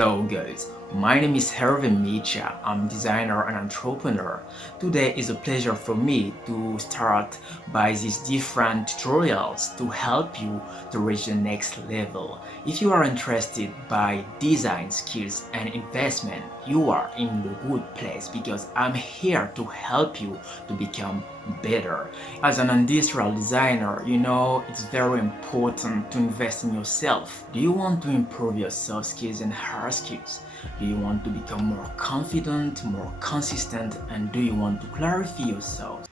Hello guys, my name is Hervé Micha. I'm designer and entrepreneur. Today is a pleasure for me to start by these different tutorials to help you to reach the next level. If you are interested by design skills and investment, you are in the good place because I'm here to help you to become better. As an industrial designer, you know it's very important to invest in yourself. Do you want to improve your soft skills and hard skills? Do you want to become more confident, more consistent, and do you want to clarify yourself?